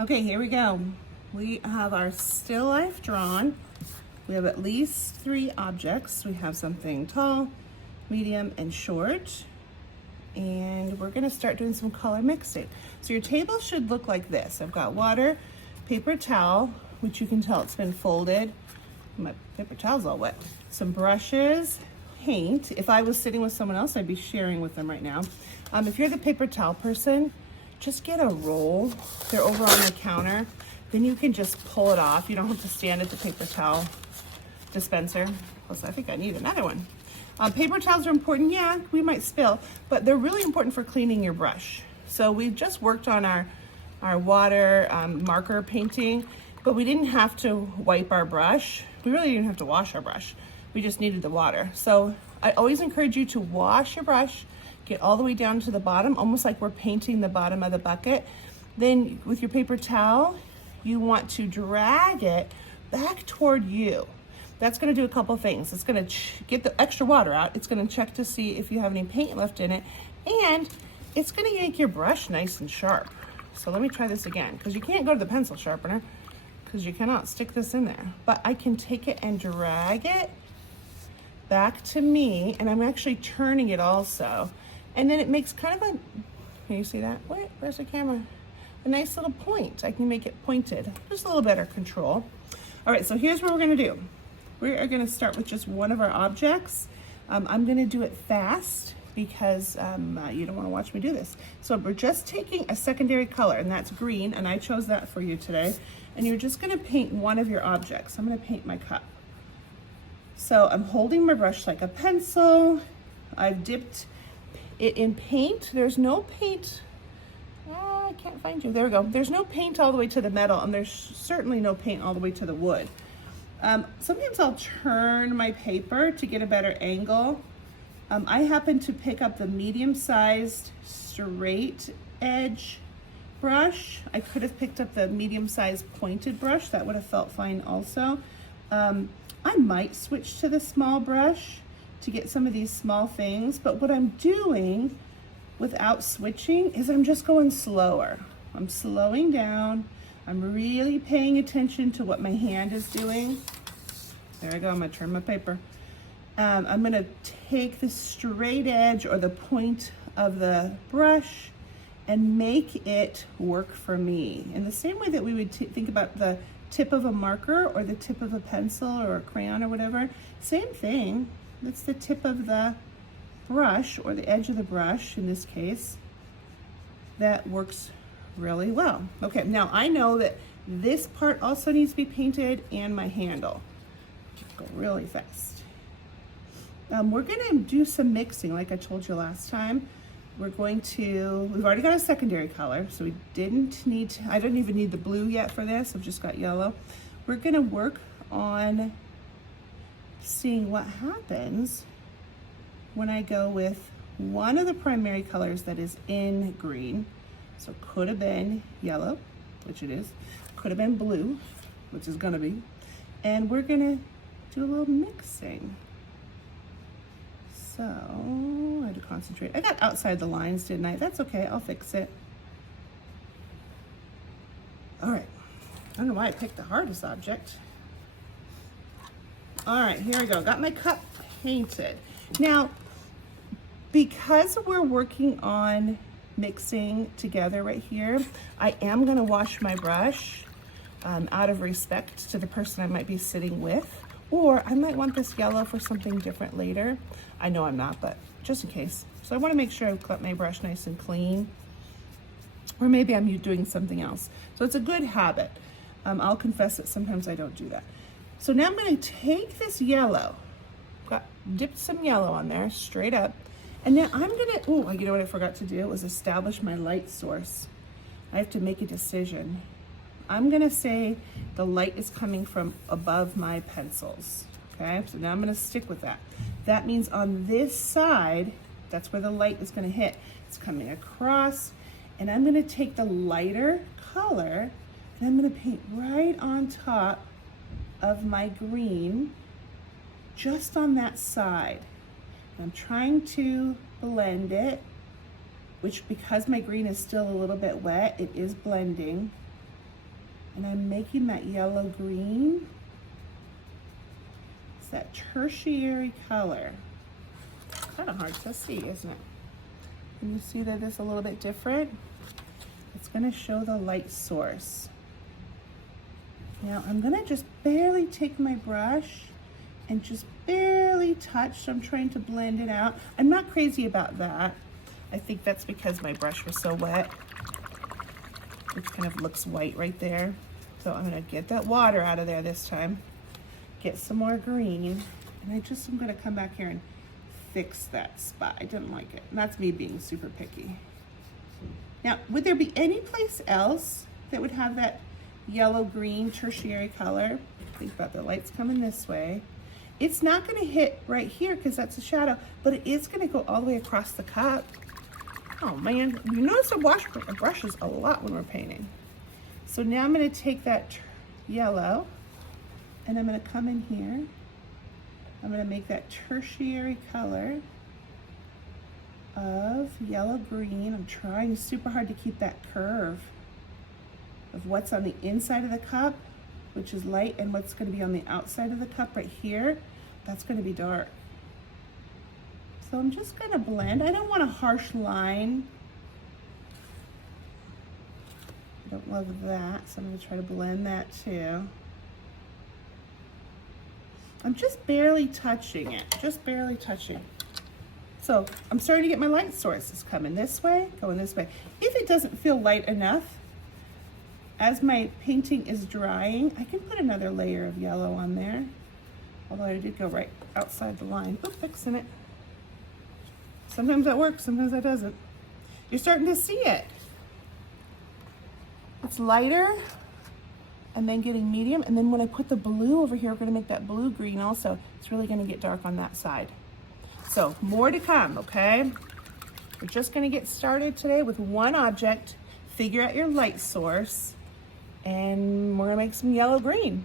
Okay, here we go. We have our still life drawn. We have at least 3 objects. We have something tall, medium, and short. And we're gonna start doing some color mixing. So your table should look like this. I've got water, paper towel, which you can tell it's been folded. My paper towel's all wet. Some brushes, paint. If I was sitting with someone else, I'd be sharing with them right now. If you're the paper towel person, just get a roll. They're over on the counter. Then you can just pull it off. You don't have to stand at the paper towel dispenser. Plus, I think I need another one. Paper towels are important. Yeah, we might spill, but they're really important for cleaning your brush. So we just worked on our water marker painting, but we didn't have to wipe our brush. We really didn't have to wash our brush. We just needed the water. So I always encourage you to wash your brush, get all the way down to the bottom, almost like we're painting the bottom of the bucket. Then with your paper towel, you want to drag it back toward you. That's gonna do a couple things. It's gonna get the extra water out. It's gonna check to see if you have any paint left in it. And it's gonna make your brush nice and sharp. So let me try this again, because you can't go to the pencil sharpener, because you cannot stick this in there. But I can take it and drag it back to me, and I'm actually turning it also. And then it makes kind of a, can you see that? Where's the camera? A nice little point. I can make it pointed, just a little better control. All right, so here's what we're gonna do. We are gonna start with just one of our objects. I'm gonna do it fast because you don't wanna watch me do this. So we're just taking a secondary color, and that's green, and I chose that for you today. And you're just gonna paint one of your objects. I'm gonna paint my cup. So I'm holding my brush like a pencil. I've dipped it in paint. There's no paint. I can't find you. There we go. There's no paint all the way to the metal, and there's certainly no paint all the way to the wood. Sometimes I'll turn my paper to get a better angle. I happen to pick up the medium-sized straight edge brush. I could have picked up the medium-sized pointed brush. That would have felt fine also. I might switch to the small brush to get some of these small things, but what I'm doing without switching is I'm just going slower. I'm slowing down. I'm really paying attention to what my hand is doing. There I go, I'm gonna turn my paper. I'm gonna take the straight edge or the point of the brush and make it work for me. In the same way that we would think about the tip of a marker or the tip of a pencil or a crayon or whatever, same thing. That's the tip of the brush or the edge of the brush in this case. That works really well. Okay, now I know that this part also needs to be painted and my handle. Go really fast. We're gonna do some mixing like I told you last time. We've already got a secondary color, so we didn't need to, I don't even need the blue yet for this, I've just got yellow. We're gonna work on seeing what happens when I go with one of the primary colors that is in green. So it could have been yellow, which it is. Could have been blue, which is gonna be. And we're gonna do a little mixing. So I had to concentrate. I got outside the lines, didn't I? That's okay, I'll fix it. All right, I don't know why I picked the hardest object. All right, here I go, got my cup painted. Now, because we're working on mixing together right here, I am gonna wash my brush out of respect to the person I might be sitting with, or I might want this yellow for something different later. I know I'm not, but just in case. So I wanna make sure I cut my brush nice and clean, or maybe I'm doing something else. So it's a good habit. I'll confess that sometimes I don't do that. So now I'm gonna take this yellow, dipped some yellow on there, straight up, and then I'm gonna, you know what I forgot to do was establish my light source. I have to make a decision. I'm gonna say the light is coming from above my pencils, okay? So now I'm gonna stick with that. That means on this side, that's where the light is gonna hit. It's coming across, and I'm gonna take the lighter color, and I'm gonna paint right on top of my green, just on that side. I'm trying to blend it, which because my green is still a little bit wet, it is blending. And I'm making that yellow green. It's that tertiary color. Kind of hard to see, isn't it? Can you see that it's a little bit different? It's gonna show the light source. Now I'm gonna just barely take my brush and just barely touch. So I'm trying to blend it out. I'm not crazy about that. I think that's because my brush was so wet. It kind of looks white right there. So I'm gonna get that water out of there this time. Get some more green. And I'm gonna come back here and fix that spot. I didn't like it. And that's me being super picky. Now, would there be any place else that would have that yellow-green tertiary color? Think about the light's coming this way. It's not gonna hit right here because that's a shadow, but it is gonna go all the way across the cup. Oh man, you notice I wash our brushes a lot when we're painting. So now I'm gonna take that yellow and I'm gonna come in here. I'm gonna make that tertiary color of yellow-green. I'm trying super hard to keep that curve of what's on the inside of the cup, which is light, and what's gonna be on the outside of the cup right here, that's gonna be dark. So I'm just gonna blend. I don't want a harsh line. I don't love that, so I'm gonna try to blend that too. I'm just barely touching it, just barely touching. So I'm starting to get my light sources coming this way, going this way. If it doesn't feel light enough, as my painting is drying, I can put another layer of yellow on there. Although I did go right outside the line. Oops, fixing it. Sometimes that works, sometimes that doesn't. You're starting to see it. It's lighter, and then getting medium, and then when I put the blue over here, we're gonna make that blue green also. It's really gonna get dark on that side. So more to come, okay? We're just gonna get started today with one object, figure out your light source, and we're gonna make some yellow green.